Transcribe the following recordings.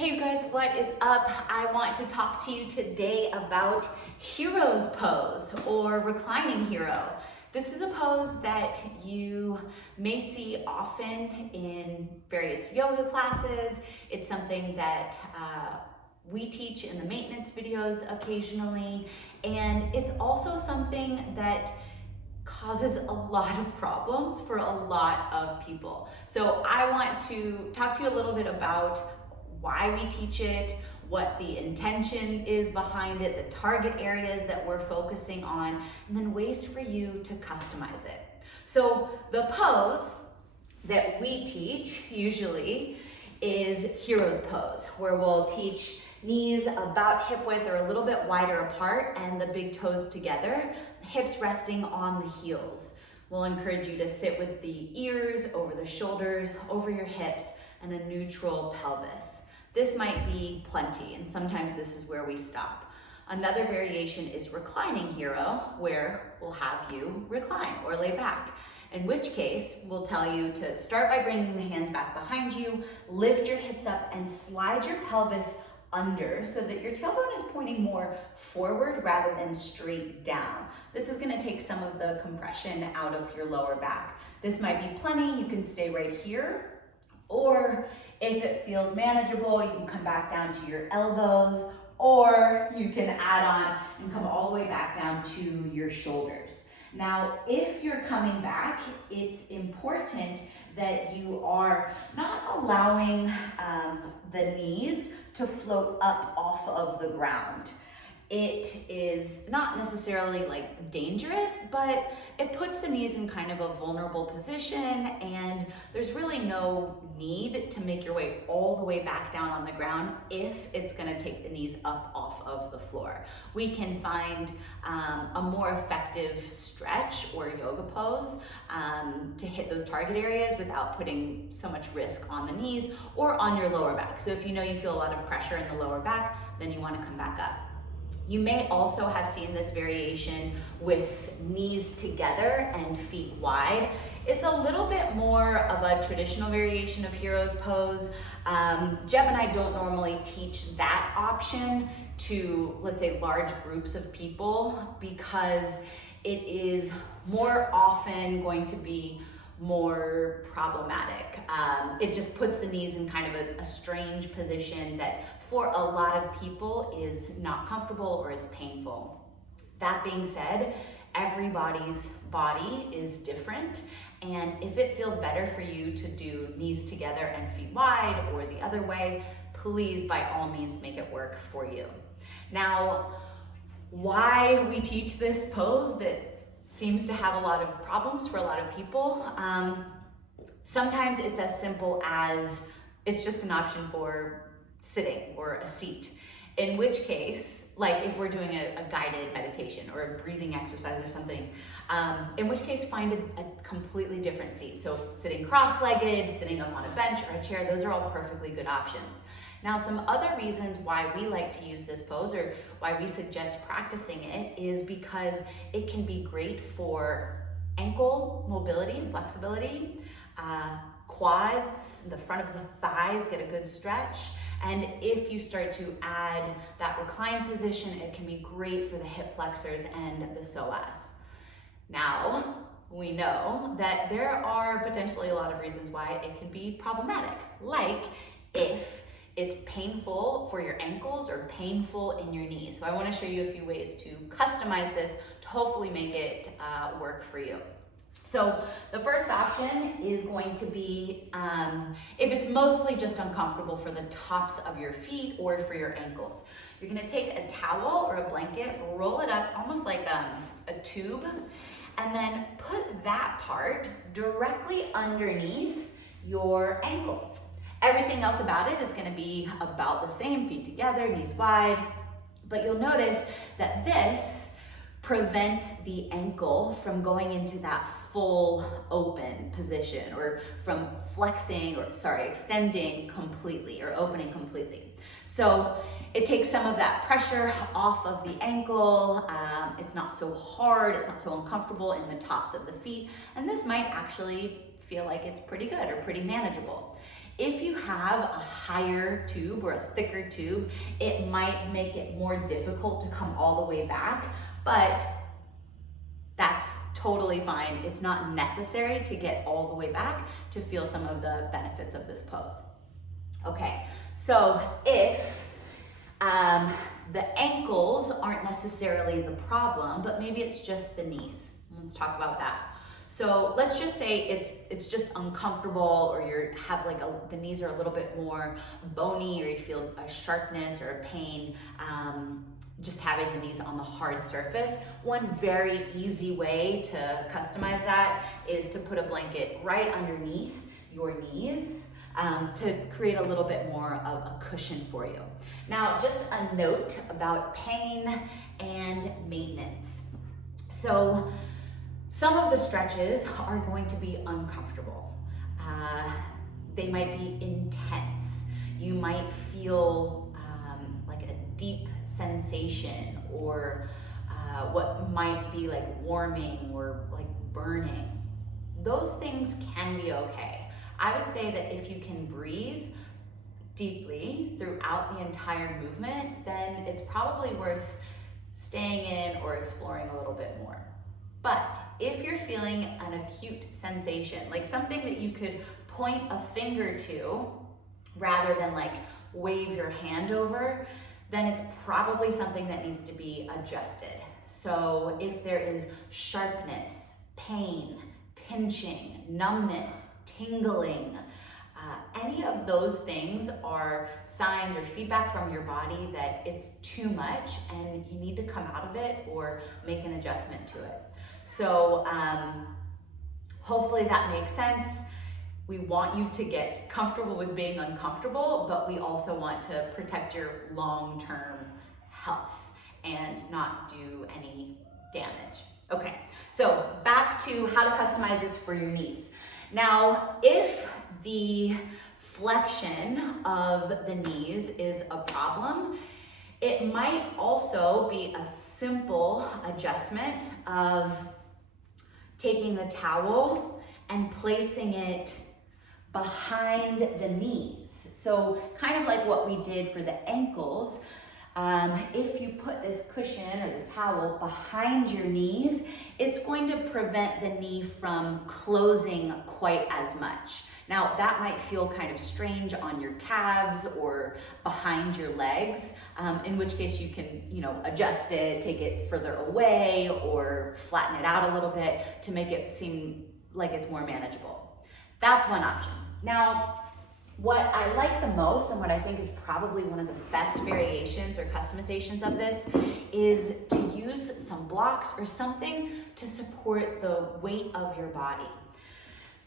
Hey you guys, what is up? I want to talk to you today about hero's pose or reclining hero. This is a pose that you may see often in various yoga classes. It's something that we teach in the maintenance videos occasionally, and it's also something that causes a lot of problems for a lot of people. So I want to talk to you a little bit about why we teach it, what the intention is behind it, the target areas that we're focusing on, and then ways for you to customize it. So the pose that we teach usually is hero's pose, where we'll teach knees about hip width or a little bit wider apart and the big toes together, hips resting on the heels. We'll encourage you to sit with the ears over the shoulders, over your hips, and a neutral pelvis. This might be plenty, and sometimes this is where we stop. Another variation is reclining hero, where we'll have you recline or lay back. In which case, we'll tell you to start by bringing the hands back behind you, lift your hips up, and slide your pelvis under so that your tailbone is pointing more forward rather than straight down. This is gonna take some of the compression out of your lower back. This might be plenty, you can stay right here, or if it feels manageable, you can come back down to your elbows, or you can add on and come all the way back down to your shoulders. Now, if you're coming back, it's important that you are not allowing the knees to float up off of the ground. It is not necessarily like dangerous, but it puts the knees in kind of a vulnerable position, and there's really no need to make your way all the way back down on the ground if it's gonna take the knees up off of the floor. We can find a more effective stretch or yoga pose to hit those target areas without putting so much risk on the knees or on your lower back. So if you know you feel a lot of pressure in the lower back, then you wanna come back up. You may also have seen this variation with knees together and feet wide. It's a little bit more of a traditional variation of hero's pose. Jeb and I don't normally teach that option to, let's say, large groups of people because it is more often going to be more problematic. It just puts the knees in kind of a strange position that for a lot of people is not comfortable or it's painful. That being said, everybody's body is different, and if it feels better for you to do knees together and feet wide or the other way, please by all means make it work for you. Now, why we teach this pose that seems to have a lot of problems for a lot of people. Sometimes it's as simple as it's just an option for sitting or a seat. In which case, like if we're doing a guided meditation or a breathing exercise or something, in which case find a completely different seat. So sitting cross-legged, sitting up on a bench or a chair, those are all perfectly good options. Now, some other reasons why we like to use this pose or why we suggest practicing it is because it can be great for ankle mobility and flexibility, quads, the front of the thighs get a good stretch. And if you start to add that recline position, it can be great for the hip flexors and the psoas. Now, we know that there are potentially a lot of reasons why it can be problematic, like if it's painful for your ankles or painful in your knees. So I want to show you a few ways to customize this to hopefully make it work for you. So the first option is going to be if it's mostly just uncomfortable for the tops of your feet or for your ankles. You're gonna take a towel or a blanket, roll it up almost like a tube, and then put that part directly underneath your ankle. Everything else about it is gonna be about the same, feet together, knees wide, but you'll notice that this prevents the ankle from going into that full open position or from flexing or extending completely or opening completely. So it takes some of that pressure off of the ankle. It's not so hard, it's not so uncomfortable in the tops of the feet, and this might actually feel like it's pretty good or pretty manageable. If you have a higher tube or a thicker tube, it might make it more difficult to come all the way back, but that's totally fine. It's not necessary to get all the way back to feel some of the benefits of this pose. Okay, so if the ankles aren't necessarily the problem, but maybe it's just the knees. Let's talk about that. So let's just say it's just uncomfortable, or the knees are a little bit more bony, or you feel a sharpness or a pain just having the knees on the hard surface. One very easy way to customize that is to put a blanket right underneath your knees to create a little bit more of a cushion for you. Now, just a note about pain and maintenance. So some of the stretches are going to be uncomfortable. They might be intense. You might feel like a deep sensation, or what might be like warming or like burning. Those things can be okay. I would say that if you can breathe deeply throughout the entire movement, then it's probably worth staying in or exploring a little bit more. But if you're feeling an acute sensation, like something that you could point a finger to rather than like wave your hand over, then it's probably something that needs to be adjusted. So if there is sharpness, pain, pinching, numbness, tingling, any of those things are signs or feedback from your body that it's too much and you need to come out of it or make an adjustment to it. So hopefully that makes sense. We want you to get comfortable with being uncomfortable, but we also want to protect your long-term health and not do any damage. Okay, so back to how to customize this for your knees. Now, if the flexion of the knees is a problem, it might also be a simple adjustment of taking the towel and placing it behind the knees. So kind of like what we did for the ankles, if you put this cushion or the towel behind your knees, it's going to prevent the knee from closing quite as much. Now that might feel kind of strange on your calves or behind your legs, in which case you can, adjust it, take it further away, or flatten it out a little bit to make it seem like it's more manageable. That's one option. Now, what I like the most, and what I think is probably one of the best variations or customizations of this, is to use some blocks or something to support the weight of your body.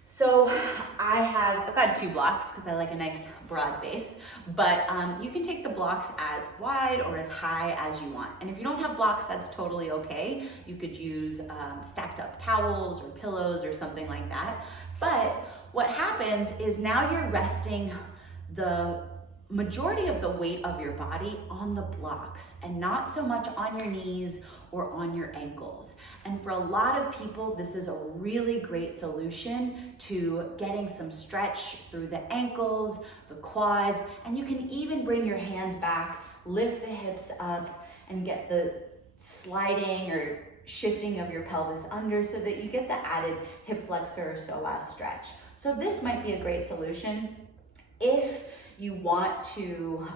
So I've got 2 blocks because I like a nice broad base, but you can take the blocks as wide or as high as you want. And if you don't have blocks, that's totally okay. You could use stacked up towels or pillows or something like that. But what happens is now you're resting the majority of the weight of your body on the blocks and not so much on your knees or on your ankles. And for a lot of people, this is a really great solution to getting some stretch through the ankles, the quads, and you can even bring your hands back, lift the hips up, and get the sliding or shifting of your pelvis under so that you get the added hip flexor or psoas stretch. So this might be a great solution if you want to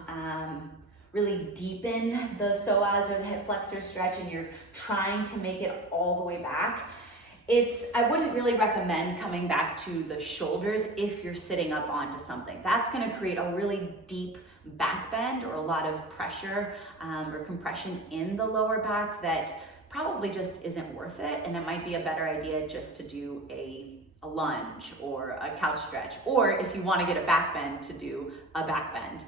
really deepen the psoas or the hip flexor stretch and you're trying to make it all the way back. I wouldn't really recommend coming back to the shoulders if you're sitting up onto something. That's gonna create a really deep back bend or a lot of pressure or compression in the lower back that probably just isn't worth it, and it might be a better idea just to do a lunge or a couch stretch, or if you want to get a back bend, to do a back bend.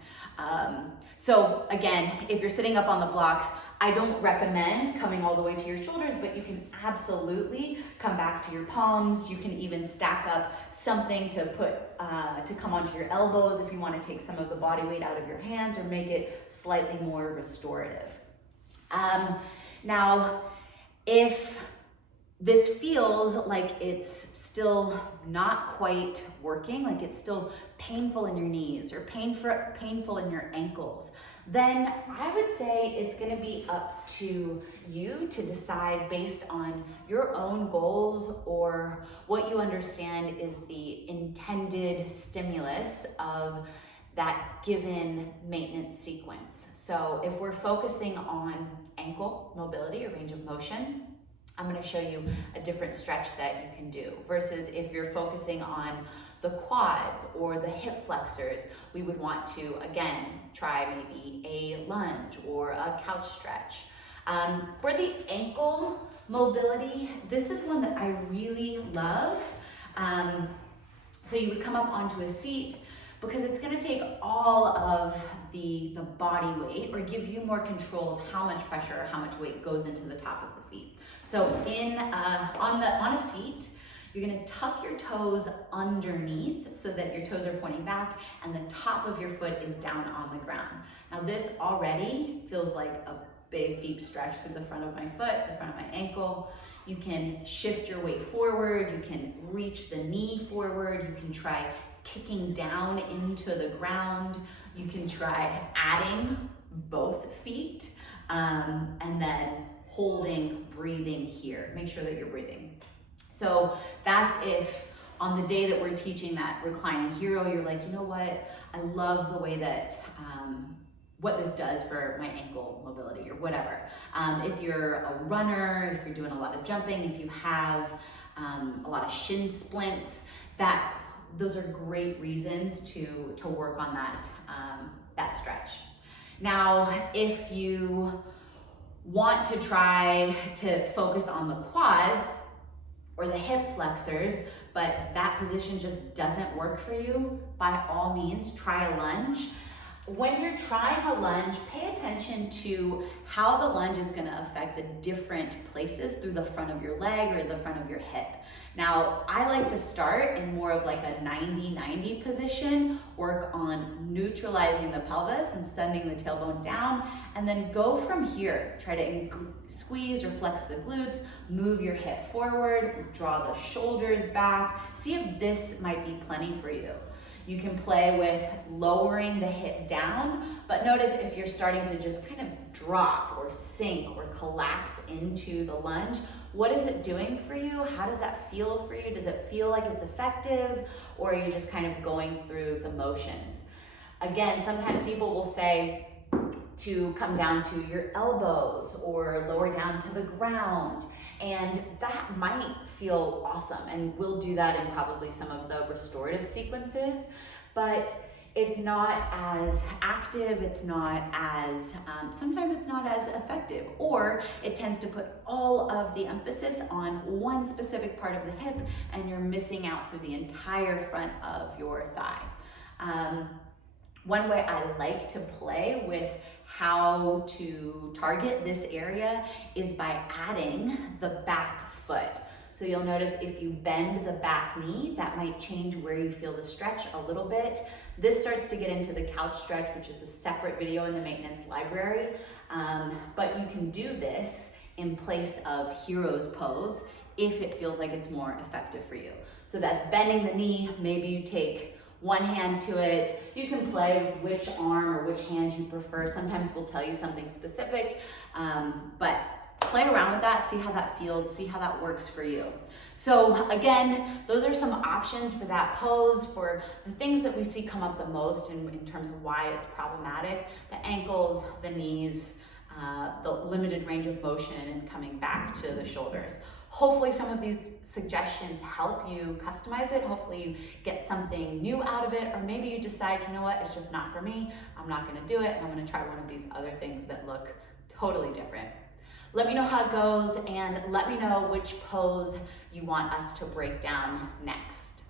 So again, if you're sitting up on the blocks, I don't recommend coming all the way to your shoulders, but you can absolutely come back to your palms. You can even stack up something to put to come onto your elbows if you want to take some of the body weight out of your hands or make it slightly more restorative. Now, if this feels like it's still not quite working, like it's still painful in your knees or painful in your ankles, then I would say it's gonna be up to you to decide based on your own goals or what you understand is the intended stimulus of that given maintenance sequence. So if we're focusing on ankle mobility or range of motion, I'm gonna show you a different stretch that you can do versus if you're focusing on the quads or the hip flexors, we would want to, again, try maybe a lunge or a couch stretch. For the ankle mobility, this is one that I really love. So you would come up onto a seat because it's gonna take all of the body weight or give you more control of how much pressure or how much weight goes into the top of the feet. So on a seat, you're gonna tuck your toes underneath so that your toes are pointing back and the top of your foot is down on the ground. Now this already feels like a big deep stretch through the front of my foot, the front of my ankle. You can shift your weight forward, you can reach the knee forward, you can try kicking down into the ground, you can try adding both feet, and then holding, breathing here. Make sure that you're breathing. So that's if on the day that we're teaching that reclining hero, you're like, you know what? I love the way that, what this does for my ankle mobility or whatever. If you're a runner, if you're doing a lot of jumping, if you have a lot of shin splints, those are great reasons to work on that stretch. Now, if you want to try to focus on the quads or the hip flexors, but that position just doesn't work for you, by all means, try a lunge. When you're trying a lunge, pay attention to how the lunge is gonna affect the different places through the front of your leg or the front of your hip. Now, I like to start in more of like a 90-90 position, work on neutralizing the pelvis and sending the tailbone down, and then go from here. Try to squeeze or flex the glutes, move your hip forward, draw the shoulders back. See if this might be plenty for you. You can play with lowering the hip down, but notice if you're starting to just kind of drop or sink or collapse into the lunge, what is it doing for you? How does that feel for you? Does it feel like it's effective, or are you just kind of going through the motions? Again, sometimes people will say to come down to your elbows or lower down to the ground, and that might feel awesome, and we'll do that in probably some of the restorative sequences, but it's not as active, it's not as, sometimes it's not as effective, or it tends to put all of the emphasis on one specific part of the hip and you're missing out through the entire front of your thigh. One way I like to play with how to target this area is by adding the back foot. So you'll notice if you bend the back knee, that might change where you feel the stretch a little bit. This starts to get into the couch stretch, which is a separate video in the maintenance library. But you can do this in place of hero's pose if it feels like it's more effective for you. So that's bending the knee. Maybe you take one hand to it. You can play with which arm or which hand you prefer. Sometimes we'll tell you something specific, but play around with that, see how that feels, see how that works for you. So again, those are some options for that pose, for the things that we see come up the most in terms of why it's problematic: the ankles, the knees, the limited range of motion, and coming back to the shoulders. Hopefully some of these suggestions help you customize it. Hopefully you get something new out of it, or maybe you decide, you know what, it's just not for me. I'm not gonna do it, and I'm gonna try one of these other things that look totally different. Let me know how it goes, and let me know which pose you want us to break down next.